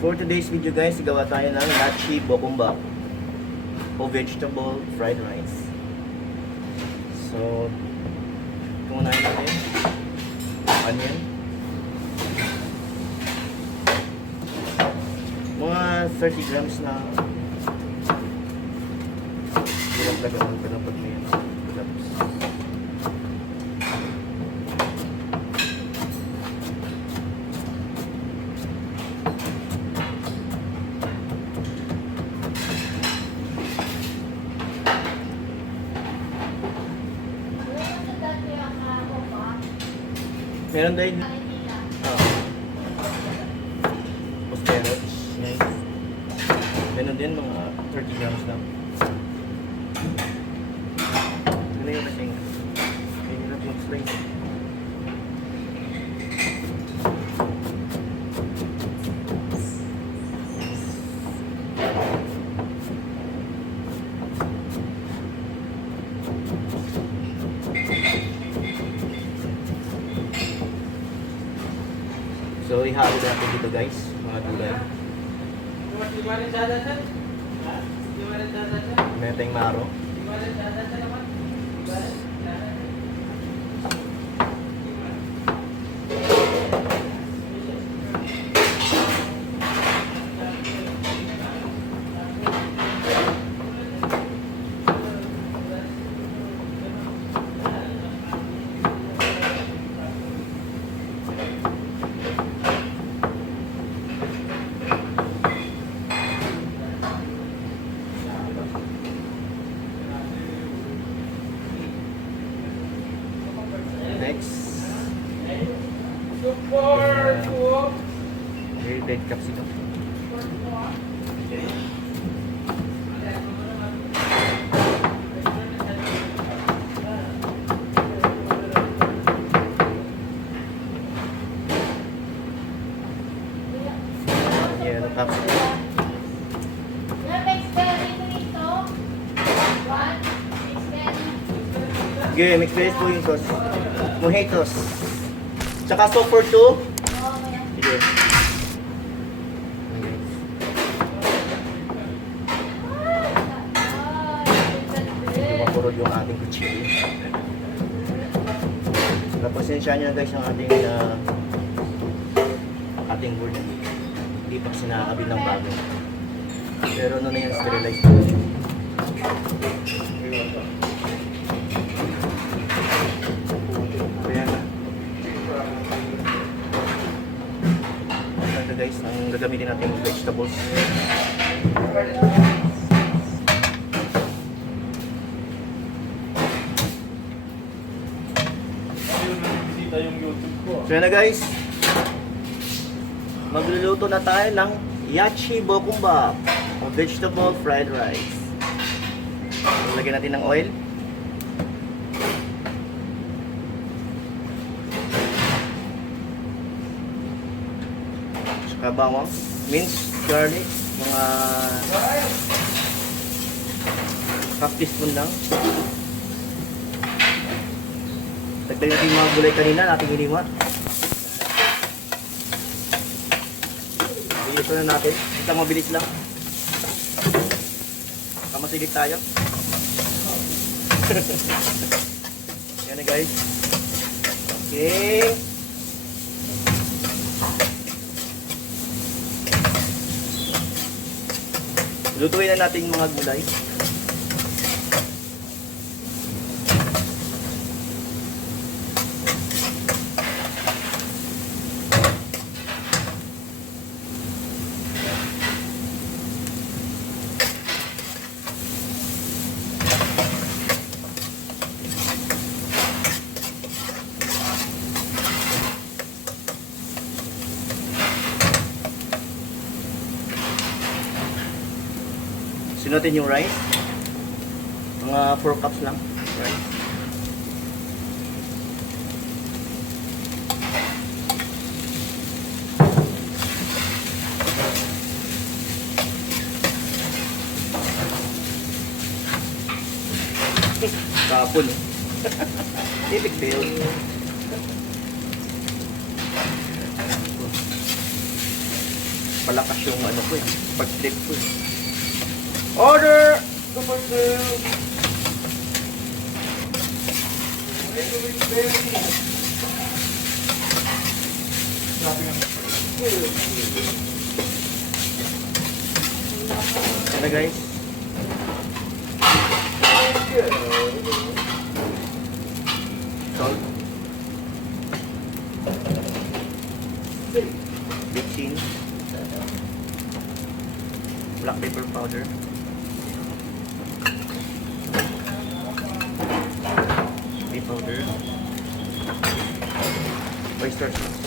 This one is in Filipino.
For today's video guys, gawa tayo ng YACHAE BOKKEUM BAP o vegetable fried rice. So, tunahin natin onion. Mga 30 grams na lagawan ko na pag may grams. Meron din posteros. Yes. Meron din mga 30 grams lang. Ano yung kasing hirap mag-slice. So, ihalo natin dito guys, mga gulay. Meron tayong maro. Next, red capsicum. Yellow capsicum. Okay, mix berries po yung sauce. Mojitos. Tsaka super too. Sige. Mapurod yung ating kuchilyo. Napasensya nyo na guys ang ating board. Hindi pa sinakabit ng bago. Pero ano na yung sterilized na. Guys, ang gagamitin natin yung vegetables. So yan na guys, magluluto na tayo ng YACHAE BOKKEUM BAP o vegetable fried rice. Lagyan natin ng oil. Bawang, minced garlic, mga half teaspoon lang. Tagdagan natin yung mga gulay kanina nating hiniwa. Ito na natin, isang mabilis lang. Kamasigit tayo. Yan na guys. Okay. Lutuin na natin mga gulay. Sunutin yung rice. Mga 4 cups lang. Rice. Kapon. Tipik ba yun? palakas yung ano ko eh, pag-flip ko eh. Order! Super sale! Ano guys? Salt. Bitchin. Black pepper powder. Chili powder. Oyster sauce.